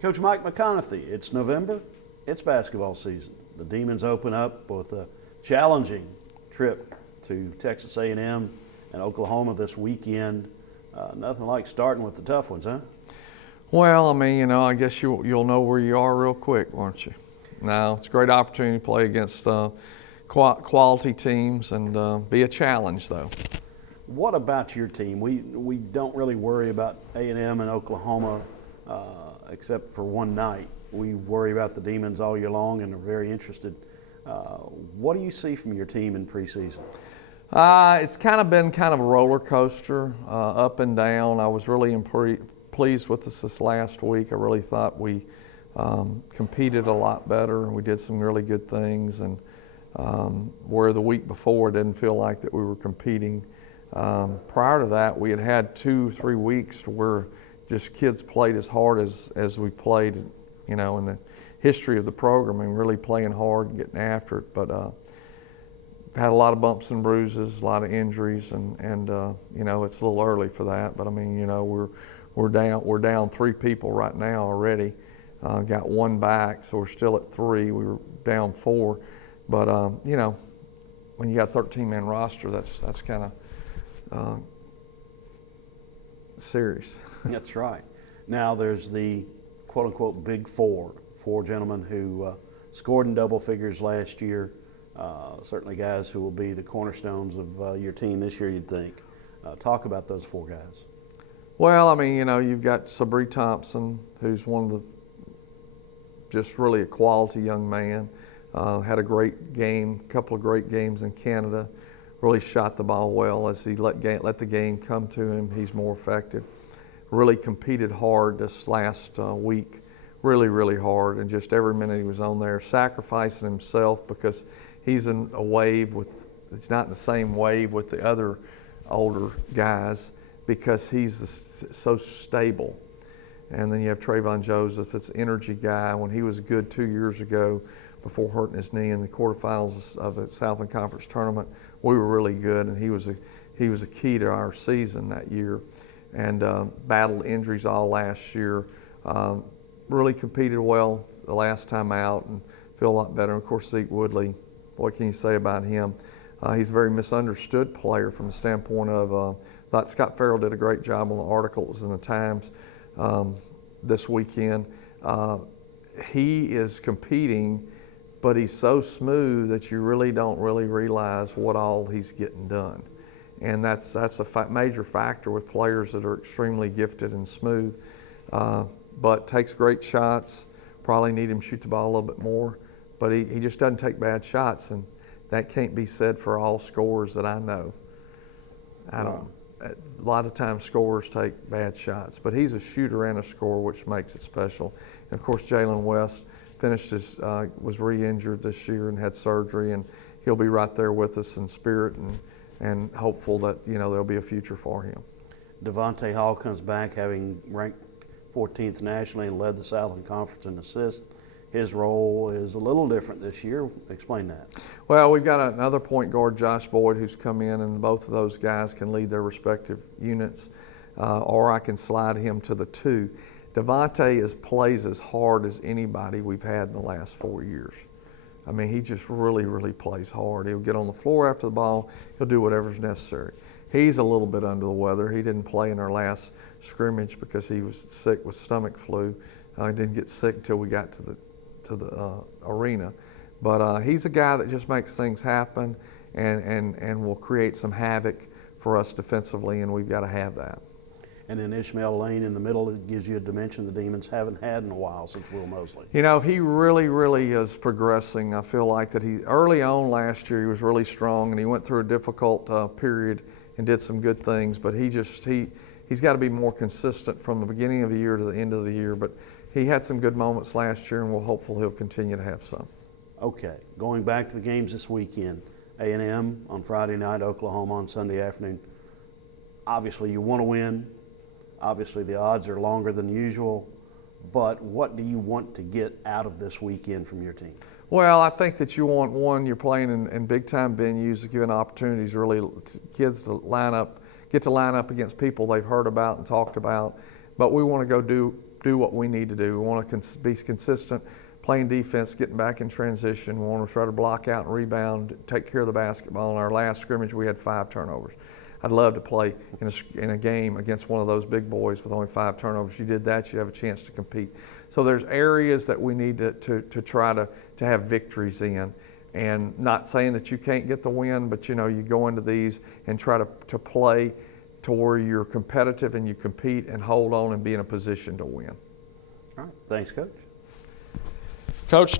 Coach Mike McConathy, it's November, it's basketball season. The Demons open up with a challenging trip to Texas A&M and Oklahoma this weekend. Nothing like starting with the tough ones, huh? Well, I mean, I guess you'll know where you are real quick, won't you? Now, it's a great opportunity to play against quality teams and be a challenge, though. What about your team? We don't really worry about A&M and Oklahoma except for one night. We worry about the Demons all year long and are very interested. What do you see from your team in preseason? It's kind of been a roller coaster, up and down. I was really pleased with this last week. I really thought we competed a lot better and we did some really good things. And where the week before it didn't feel like that we were competing. Prior to that, we had 2-3 weeks to where just kids played as hard as we played, in the history of the program, and really playing hard and getting after it. But had a lot of bumps and bruises, a lot of injuries, and it's a little early for that. But I mean, we're down 3 people right now already. Got 1 back, so we're still at 3. We were down 4. But when you got a 13-man roster, that's kind of serious. That's right. Now there's the quote-unquote Big Four gentlemen who scored in double figures last year. Certainly guys who will be the cornerstones of your team this year, you'd think. Talk about those 4 guys. Well, I mean, you've got Sabri Thompson, who's one of the just really a quality young man. Had a great game, a couple of great games in Canada. Really shot the ball well as he let the game come to him. He's more effective. Really competed hard this last week, really hard, and just every minute he was on there, sacrificing himself because he's in a wave he's not in the same wave with the other older guys because he's so stable. And then you have Trayvon Joseph, it's an energy guy. When he was good 2 years ago, before hurting his knee in the quarterfinals of the Southland Conference tournament, we were really good, and he was a key to our season that year, and battled injuries all last year. Really competed well the last time out, and feel a lot better. And of course, Zeke Woodley, what can you say about him? He's a very misunderstood player from the standpoint of. Thought Scott Farrell did a great job on the article. It was in the Times this weekend. He is competing, but he's so smooth that you really don't realize what all he's getting done. And that's a major factor with players that are extremely gifted and smooth, but takes great shots. Probably need him to shoot the ball a little bit more, but he just doesn't take bad shots, and that can't be said for all scorers that I know. A lot of times scorers take bad shots, but he's a shooter and a scorer, which makes it special. And of course, Jalen West was re-injured this year and had surgery, and he'll be right there with us in spirit and hopeful that there'll be a future for him. Devontae Hall comes back having ranked 14th nationally and led the Southland Conference in assists. His role is a little different this year. Explain that. Well, we've got another point guard, Josh Boyd, who's come in, and both of those guys can lead their respective units, or I can slide him to the 2. Devontae plays as hard as anybody we've had in the last 4 years. I mean, he just really plays hard. He'll get on the floor after the ball. He'll do whatever's necessary. He's a little bit under the weather. He didn't play in our last scrimmage because he was sick with stomach flu. He didn't get sick until we got to the arena. But he's a guy that just makes things happen and will create some havoc for us defensively, and we've got to have that. And then Ishmael Lane in the middle, it gives you a dimension the Demons haven't had in a while since Will Mosley. He really is progressing. I feel like that early on last year, he was really strong, and he went through a difficult period and did some good things, but he's got to be more consistent from the beginning of the year to the end of the year. But he had some good moments last year, and we're hopeful he'll continue to have some. Okay, going back to the games this weekend, A&M on Friday night, Oklahoma on Sunday afternoon. Obviously, you want to win. Obviously, the odds are longer than usual. But what do you want to get out of this weekend from your team? Well, I think that you want, one, you're playing in big-time venues, giving opportunities really kids to get to line up against people they've heard about and talked about. But we want to go do do what we need to do. We want to be consistent, playing defense, getting back in transition. We want to try to block out and rebound, take care of the basketball. In our last scrimmage, we had 5 turnovers. I'd love to play in a game against one of those big boys with only 5 turnovers. You did that, you'd have a chance to compete. So there's areas that we need to try to have victories in. And not saying that you can't get the win, but you go into these and try to play to where you're competitive and you compete and hold on and be in a position to win. All right. Thanks, Coach. Coach,